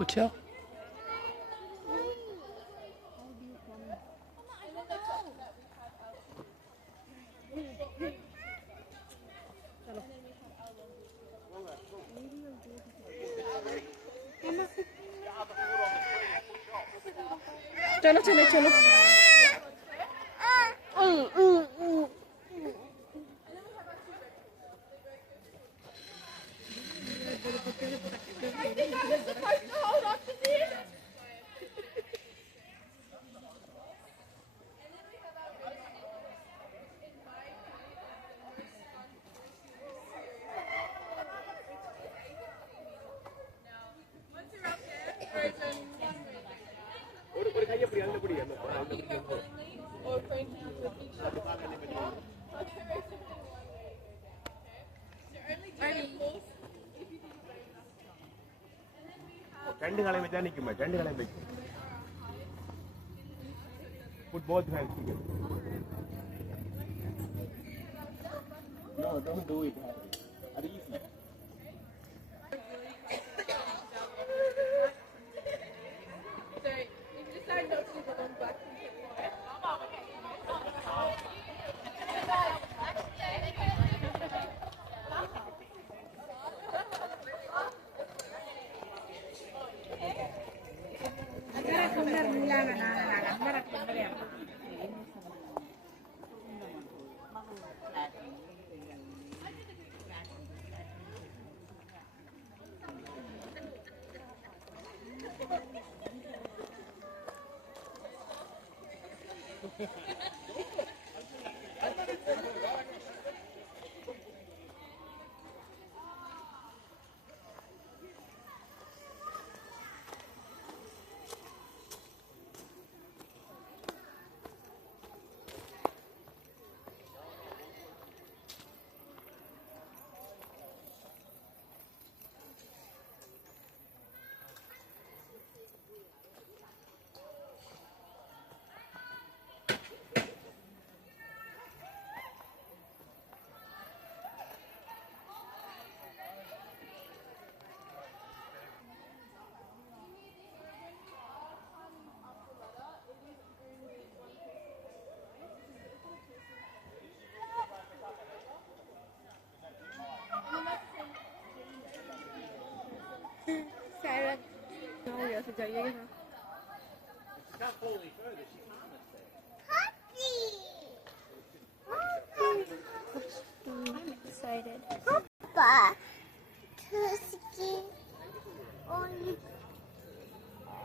अच्छा चलो चलो चलो രണ്ട് കളയും വെച്ചാൽ നിൽക്കുമ്പോ രണ്ട് കളയും വെക്കും. Put both hands together. No, don't do it. Are easy. Sarah, no, ya se ya llega. I'm excited. Papa,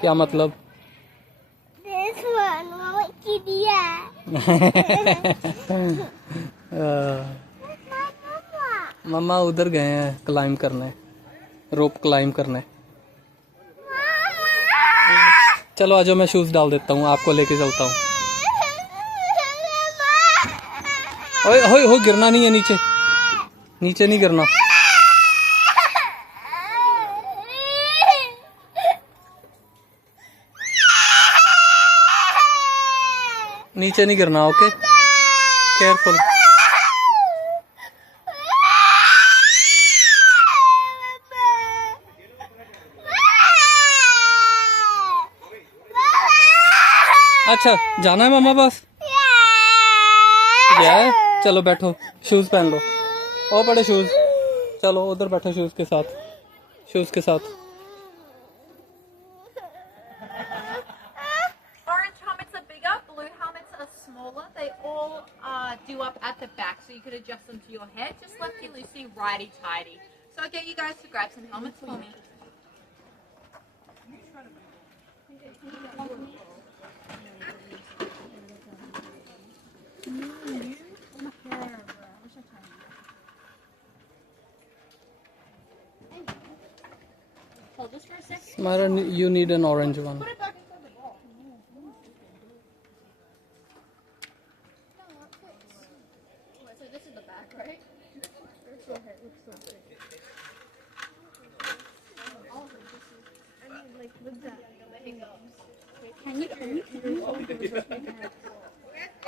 क्या मतलब? this one, Mama की दिया. मम्मा उधर गए हैं क्लाइंब करने, रोप क्लाइंब करने. चलो आ जाओ, मैं शूज डाल देता हूँ, आपको लेके चलता हूँ. ओए ओए ओए, गिरना नहीं है नीचे, नीचे नहीं गिरना. नीचे नहीं गिरना, ओके, केयरफुल. अच्छा जाना है मम्मा पास? चलो बैठो, शूज पहन लो. ओ बड़े शूज, चलो उधर बैठो शूज के साथ, शूज के साथ. Orange helmets are bigger, blue helmets are smaller. They all do up at the back, so you could adjust them to your head. Just lefty loosey, righty tighty. So I'll get you guys to grab some helmets for me. Hold this for a second. Myra, you need an orange one. Put it back inside the ball. So this is the back, right?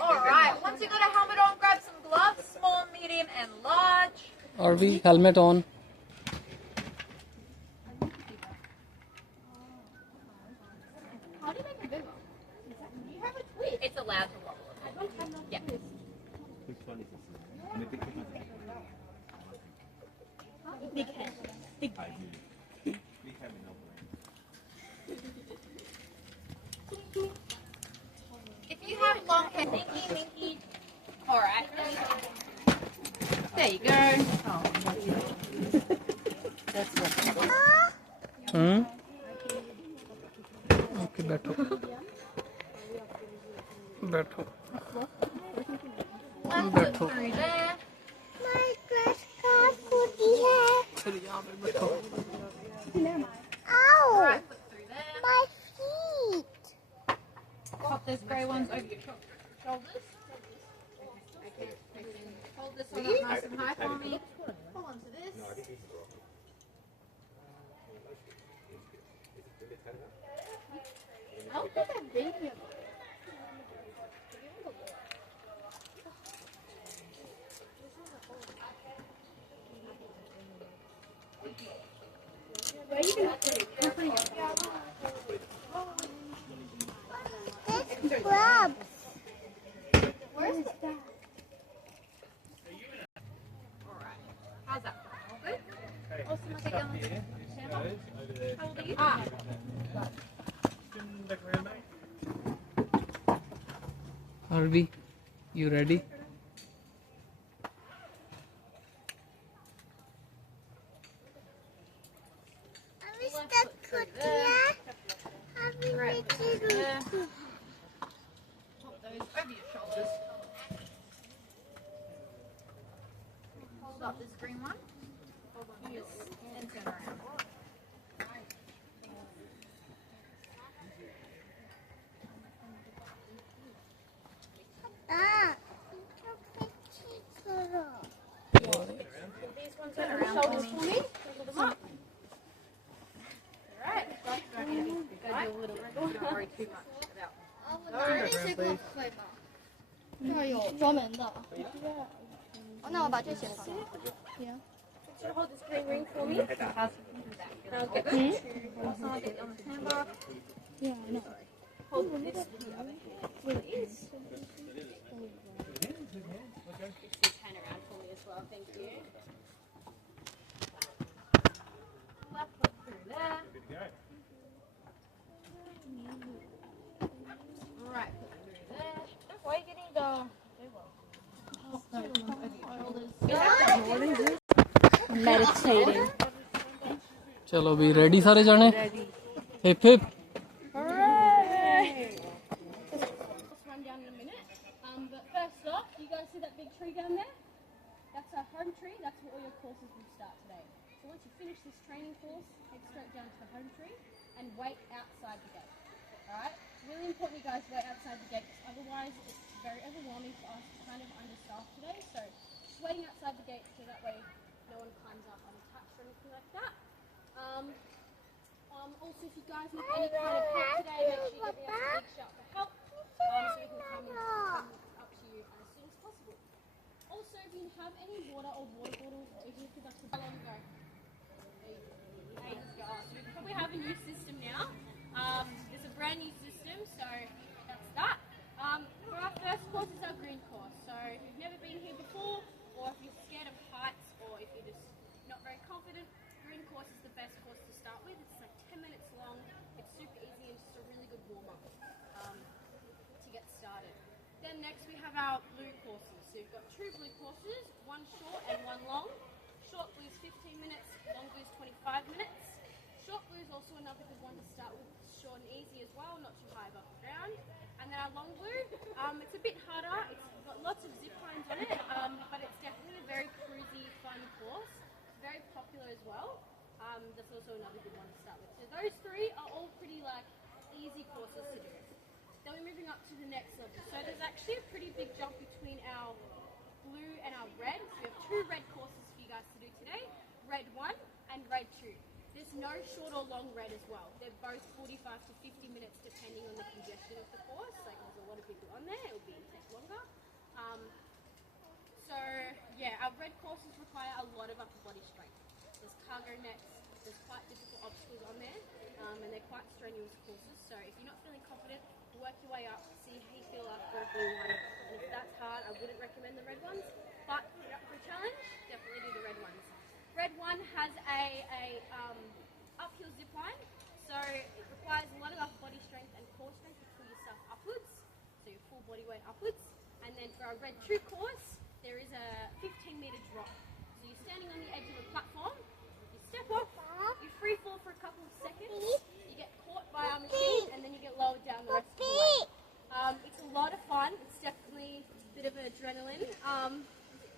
Alright, once you got a helmet on, grab some gloves, small, medium, and large. Are we helmet on? Big head. Big head. If you have long hair, Minky. Alright. There you go. Okay बैठो बैठो बैठो Through there. My grass car footy hair. फिर यहाँ पे बैठो Ow! Right foot through there. My feet. Pop those grey ones over your shoulders. Okay. Hold this one up nice and high for me. Hold on to this. I don't think I've been here. Where are you going to put it? You're putting it. That's crab. Where is that? Alright. How's that? Good? Awesome. I'll take you on the stand up. How old are you? Harvey, you ready? Mr. Cookie. Happy Right. birthday. There. Pop those over your shoulders. Hold up this green one. Hold on to this and turn around. Ah. These ones turn around for me. Hold them up. Alright. Don't do a little. Don't worry too much about. 这儿有专门的。那我把这些放了。 Could you hold this green ring for me? I'll get that to I'll get on the handbar. Yeah, I know. Hold this with the other hand, please. Turn around for me as well, thank you. Left foot through there. Right foot through there. Why are you getting the meditating? चलो भी ready सारे जाने hip hip Hooray! Let's run down in a minute. But first off, you guys see that big tree down there? That's our home tree. That's where all your courses will start today. So once you finish this training course, head straight down to the home tree and wait outside the gate. Alright? Really important you guys wait outside the gate because otherwise it's very overwhelming for us, kind of understaffed today. So just waiting outside the gate so that way no one climbs up unattached or anything like that. Also, if you guys need any kind of help today, make sure you give us a big shout for help so we can come up to you as soon as possible. Also, if you have any water or water bottles, or even if you'd like to go. So we have a new system now. It's a brand new system, so that's that. For our first course is our green course. So if you've never been here before, or if you're scared of heights, or if you're just not very confident, green course is the best course to start with. It's like 10 minutes long. It's super easy and just a really good warm-up to get started. Then next we have our blue courses. So you've got two blue courses, one short and one long. Short blue is 15 minutes, long blue is 25 minutes. Short blue is also another good one to start with, short and easy as well, not too high above the ground. And then our long blue, it's a bit harder, it's got lots of zip lines on it, but it's definitely a very cruisy, fun course. Very popular as well. That's also another good one to start with. So those three are all pretty like easy courses to do. Then we're moving up to the next level. So there's actually a pretty big jump between our blue and our red. So we have two red courses for you guys to do today. Red 1 and red 2. There's no short or long red as well. They're both 45 to 50 minutes depending on the congestion of the course. Like there's a lot of people on there, it will take longer. So yeah, our red courses require a lot of upper body strength. There's cargo nets, there's quite difficult obstacles on there, and they're quite strenuous courses. So if you're not feeling confident, work your way up, see how you feel after blue 1 And if that's hard, I wouldn't recommend the red ones. But for a challenge, definitely do the red ones. Red one has a uphill zip line, so it requires a lot of upper body strength and core strength to pull yourself upwards, so your full body weight upwards. And then for our red 2 course, there is a 15-meter drop. So you're standing on the edge of a platform, you step off, you free fall for a couple of seconds, you get caught by our machine, and then you get lowered down the rest of the way. It's a lot of fun. It's definitely a bit of an adrenaline.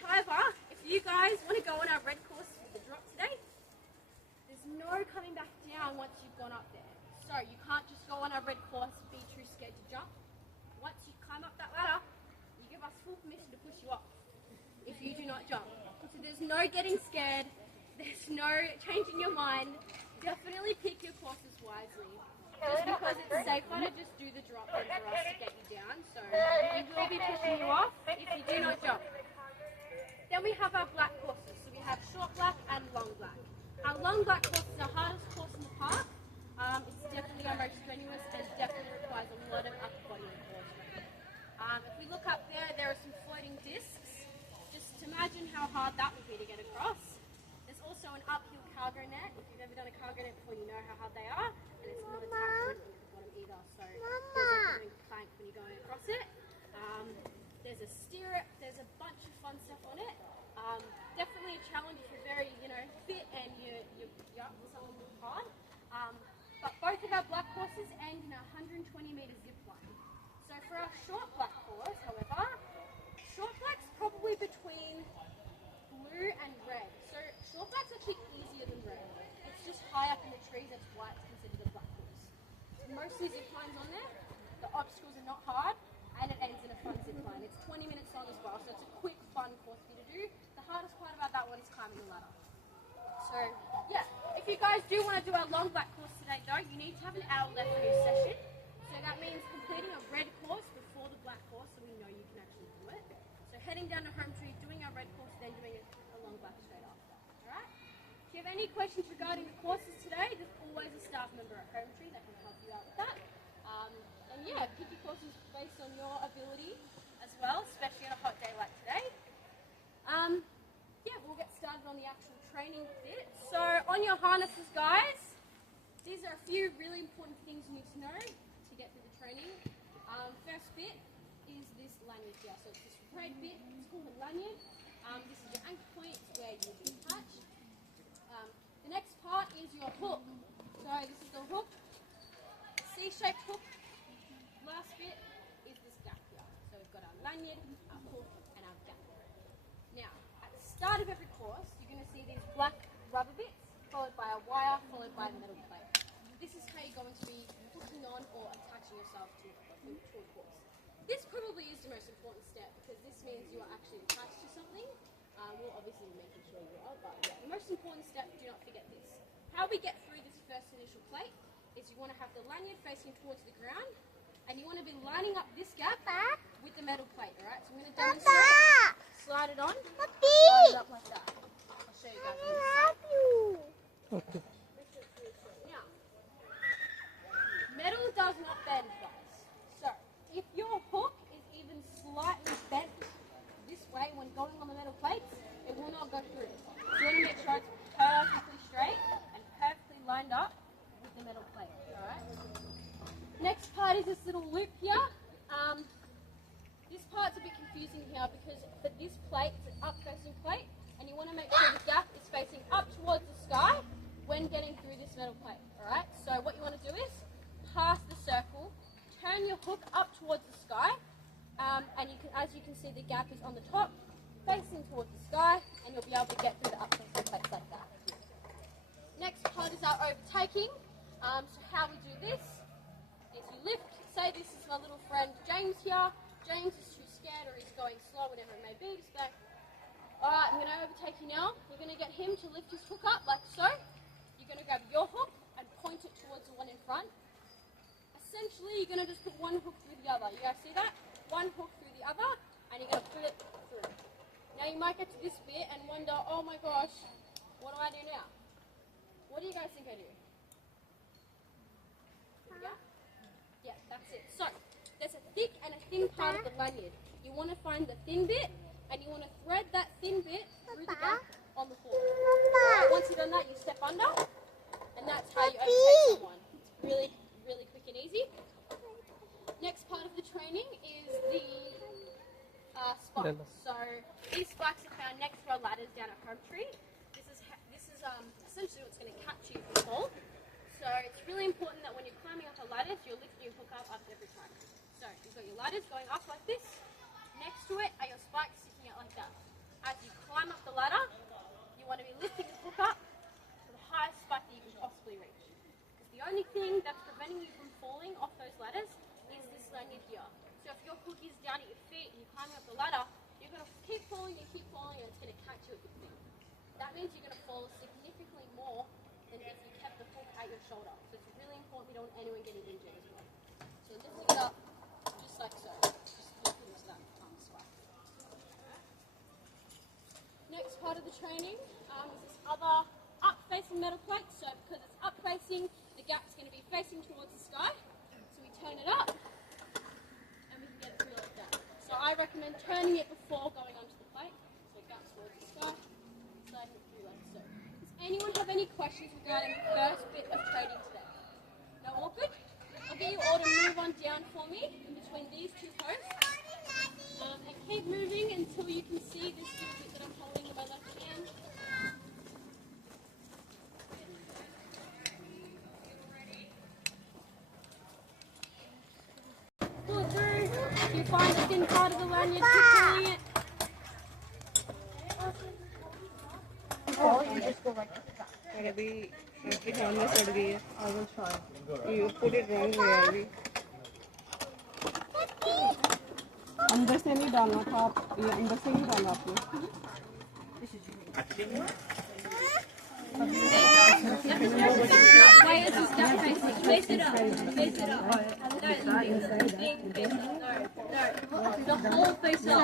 However, if you guys want to go on our red course with the drop today, there's no coming back down once you've gone up there. So you can't just go on our red course, be too scared to jump. Once you climb up that ladder, you give us full permission to push you off if you do not jump. So there's no getting scared. There's no changing your mind. Definitely pick your courses wisely. Just because it's safer to just do the drop than for us to get you down. So we will be pushing you off if you do not jump. Then we have our black courses. So we have short black and long black. Our long black course is our hardest course in the park. It's definitely our most strenuous and definitely requires a lot of upper body and core strength. If we look up there, there are some floating discs. Just imagine how hard that would be to get across. There's also an uphill cargo net. If you've ever done a cargo net before, you know how hard they are. And it's not attached to the bottom either. So there's a plank when you're going across it. There's a stirrup. There's a bunch of fun stuff on it. Definitely a challenge if you're very, fit and you're up for something hard. But both of our black courses end in a 120-meter zip line. So for our short black course, however, short black's probably between blue and red. So short black's actually easier than red. It's just high up in the trees, that's why it's considered a black course. There's mostly zip lines on there. The obstacles are not hard, and it ends in a fun zip line. It's 20 minutes long as well, so it's a quick, fun course for you to do. The hardest part about that one is climbing the ladder. So, yeah, if you guys do want to do our long black course today, though, you need to have an hour left for your session. So that means completing a red course before the black course, so we know you can actually do it. So heading down to home tree, doing our red course, then doing a long black straight after. Alright? If you have any questions regarding the courses today, there's always a staff member at home tree that can help you out with that. And yeah, pick your courses based on your ability as well, especially on a hot day like today. Yeah, we'll get started on the actual training bit. So on your harnesses, guys, these are a few really important things you need to know to get through the training. First bit is this lanyard here. So it's this red bit, it's called a lanyard. This is your ankle point, it's where you'll be attached. The next part is your hook. So this is the hook, C-shaped hook. Last bit is this gap here. So we've got our lanyard, our hook, and our gap. Now, at the start of every course, you're going to see these black rubber bits, followed by a wire, followed by the metal plate. This is how you're going to be hooking on or attaching yourself to a course. This probably is the most important step because this means you are actually attached to something. We'll obviously be making sure you are, but yeah, the most important step, do not forget this. How we get through this first initial plate is you want to have the lanyard facing towards the ground, and you want to be lining up this gap with the metal plate, alright? So I'm going to demonstrate. Slide it on, line it up like that. I'll show you guys on this side. Okay. Now, metal does not bend, guys. So, if your hook is even slightly bent this way when going on the metal plates, it will not go through. So you want to make sure it's perfectly straight and perfectly lined up with the metal plate, alright? Next part is this little loop here. This part's a bit confusing here because for this plate, it's an up-facing plate, and you want to make sure the gap is facing up towards the sky when getting through this metal plate, alright? So what you want to do is pass the circle, turn your hook up towards the sky, and you can, as you can see, the gap is on the top, facing towards the sky, and you'll be able to get through the up-facing plates like that. Next part is our overtaking. So how we do this is you lift, say this is my little friend James here. James is too scared or he's going slow, whatever it may be. Just go, alright, I'm going to overtake you now. You're going to get him to lift his hook up like so. You're going to grab your hook and point it towards the one in front. Essentially, you're going to just put one hook through the other. You guys see that? One hook through the other, and you're going to put it through. Now you might get to this bit and wonder, oh my gosh, what do I do now? What do you guys think I do? Yeah, that's it. So, there's a thick and a thin part of the lanyard. You want to find the thin bit, and you want to thread that thin bit through the gap on the floor. Once you've done that, you step under, and that's how you overtake someone. It's really, really quick and easy. Next part of the training is the spikes. So these spikes are found next to our ladders down at home tree. This is essentially what's going to catch you if you fall. So it's really important that when you're climbing up a ladder, you're lifting your hook up every time. So you've got your ladders going up like this. Next to it are your spikes sticking out like that. As you climb up the ladder, you want to be lifting the hook up to the highest spike that you can possibly reach. Because the only thing that's preventing you from falling off those ladders is this lanyard here. So if your hook is down at your feet and you're climbing up the ladder, you're going to keep falling and it's going to catch you at your feet. That means you're going to fall significantly more than if you kept the hook at your shoulder. So it's really important you don't want anyone getting injured as well. So lifting it up just like so. Just lift into that spike. Next part of the training is this other up-facing metal plate. So because it's up-facing, the gap's going to be facing towards the sky. So we turn it up, and we can get it through like that. So I recommend turning it before going onto the plate. So it goes towards the sky, sliding it through like so. Does anyone have any questions regarding the first bit of training today? No, all good? I'll get you all to move on down for me in between these two posts. And keep moving until you can see this little bit that I'm holding in my left hand. Pull it through. If you find the thin part of the lanyard, keep pulling it. और अभी आपकी hand में सड़ गई है You put it wrong way अभी अंदर से नहीं डालना था आप ये अंदर से नहीं डालना आपने Face it up. Face it up. No, the whole face up.